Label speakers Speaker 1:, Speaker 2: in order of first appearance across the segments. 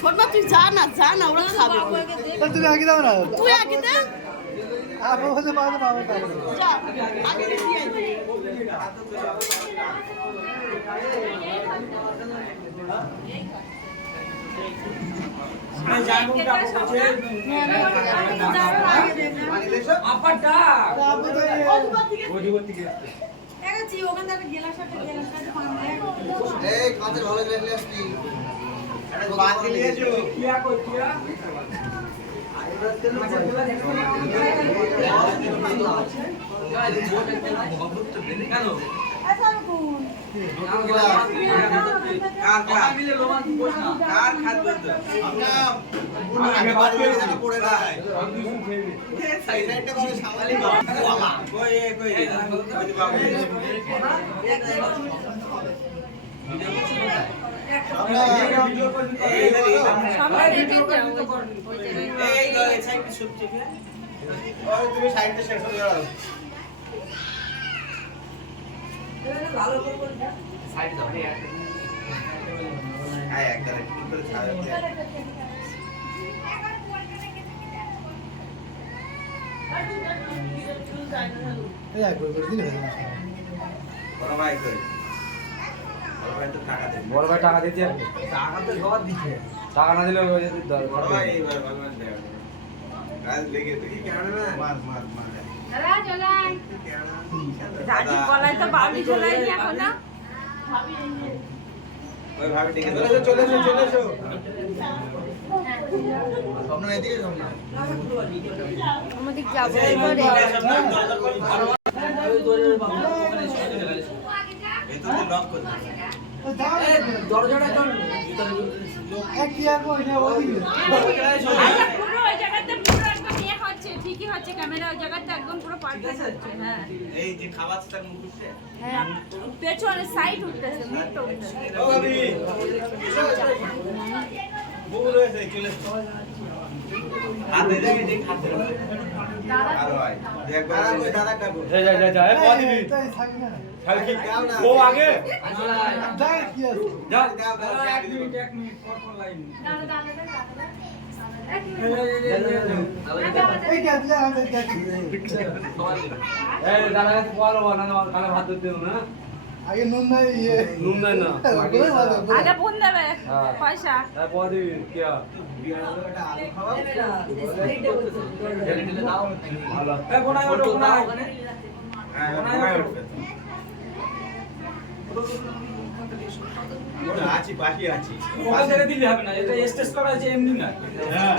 Speaker 1: ছোট তুই যা না যা না ওরা খাবে
Speaker 2: তুমি আগে দাও না
Speaker 1: তুই আগে দে
Speaker 2: আপনার কাছে পাবে না আমার কাছে
Speaker 1: যা আগে দিয়ে আয়। অজুবার থেকে
Speaker 3: এই কাঁচের ভালো গ্লাস কার খাদ্য আগে বাদ দিয়ে যেন পড়ে যায় সাইড সাইডটা করে সামালি বাবা কই কই ওই বাবা তুমি সাইডটা শেষ হয়ে যাও। হ্যাঁ একদম ঠিক করে ছাড়া।
Speaker 2: এই একবার করে দিলে হয়ে যাবে
Speaker 3: বড় ভাই কই? বড় ভাই তো টাকা দেবে
Speaker 4: বড় ভাই টাকা দিতে হবে
Speaker 3: টাকা তো সবার দিচ্ছে।
Speaker 4: টাকা না দিলে ওই যে
Speaker 3: বড় ভাই এইবার ভগবান দেয়। কাজ লেগে তুই কেন না মার মার মার।
Speaker 5: দাদি বলাই তো বাবি চলাইনি এখন। না
Speaker 3: ওই ভাবে চলে এসো চলে এসো চলে এসো। স্বপ্ন এদিকে স্বপ্ন
Speaker 5: আমাদের যাব ঠিকই হচ্ছে ক্যামেরা ওই জায়গাতে একদম পুরো পারফেক্ট হচ্ছে হ্যাঁ
Speaker 3: এই যে খাবার তার মুখ উঠছে?
Speaker 5: হ্যাঁ। পেছনে সাইড উঠতেছে মুখটা উঠতেছে
Speaker 3: ও ভাবি বউ রয়েছে চলে এসো হাতে দেখে ঠিক হাতে আর ভাই একবার দাদা
Speaker 4: কাছে বলো না ভাত দিতে না
Speaker 2: আগে নুন নাই ইয়ে।
Speaker 4: নুন দেন না।
Speaker 5: আগে ফোন দেবে
Speaker 4: হ্যাঁ।
Speaker 5: পয়সা
Speaker 4: দিবি কি
Speaker 3: আছি বাকি আছি
Speaker 6: দিলে হবে না এটা স্টেজ করা আছে এমনি না
Speaker 3: হ্যাঁ।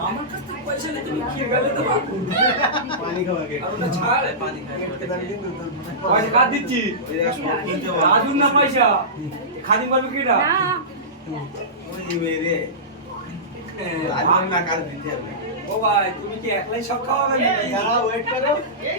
Speaker 6: আমার কাছ থেকে পয়সা নিয়ে তুমি কি গেলে দেবা
Speaker 3: পানি খাওয়া গে
Speaker 6: আর ছাড় পানি
Speaker 4: পয়সা কার দিচ্ছি। রাজুর না পয়সা খাদি পারবি কি না
Speaker 5: না
Speaker 3: ওই মেরে রাজুর না কাজ দিতে হবে
Speaker 6: ও ভাই তুমি কি একলাই সব খাওয়াবে নাকি
Speaker 3: দাঁড়াও ওয়েট করো
Speaker 1: এই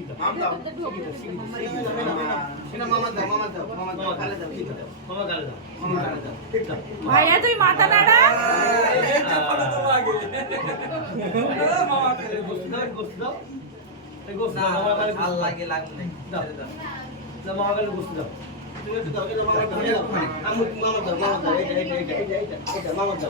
Speaker 1: মাছ খাব মাথাটা পড়ে ভাবি তো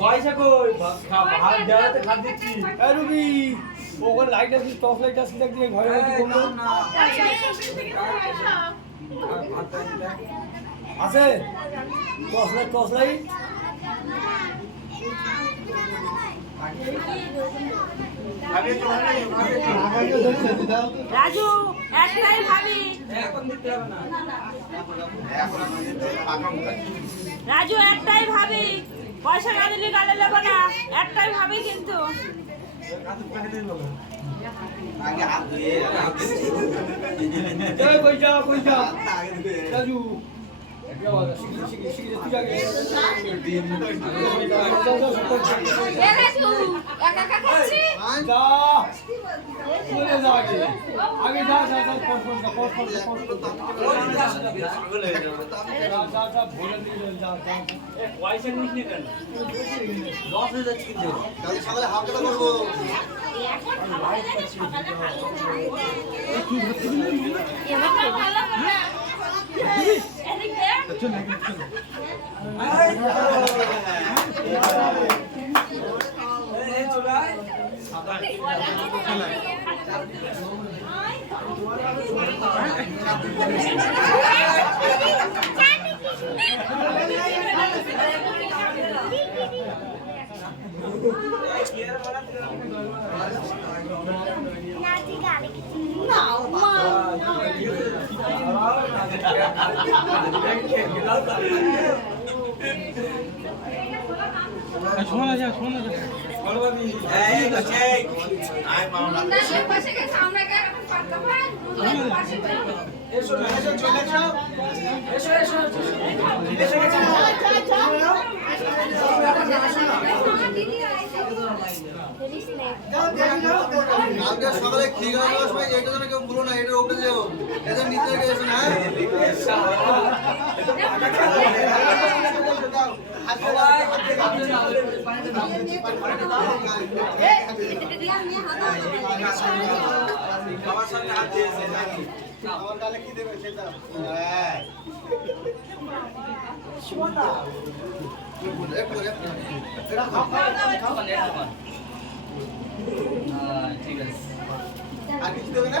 Speaker 4: পয়সা কই ভাত দেওয়াতে খাত দিচ্ছি
Speaker 2: এই রুবি ওখানে লাইট টর্চ লাইট আছে দেখ দিয়ে ঘরে মধ্যে কোন আছে torch light torch light
Speaker 5: Raju একটাই ভাবি
Speaker 6: এখন দিতে হবে না
Speaker 5: রাজু একটাই ভাবি। পয়সা না দিলে গালে দেবো না। একটাই ভাবি কিন্তু। একা একা খাচ্ছি
Speaker 2: যা চলে যা আগে আগে যা
Speaker 4: পয়সা নিস নি কেন
Speaker 3: হয়ে যাচ্ছে কিন্তু সকালে হাফ টাকা করব
Speaker 5: হয়ে
Speaker 6: চলে চলে এসো
Speaker 3: কালকে সকালে খেয়ে গেলাম সময় এইটা যেন কেউ ভুলো না এটা ওপরে যাও। রেখে না আমার সামনে দেবে সেটা
Speaker 4: ঠিক আছে
Speaker 3: আর কিছু দেবে না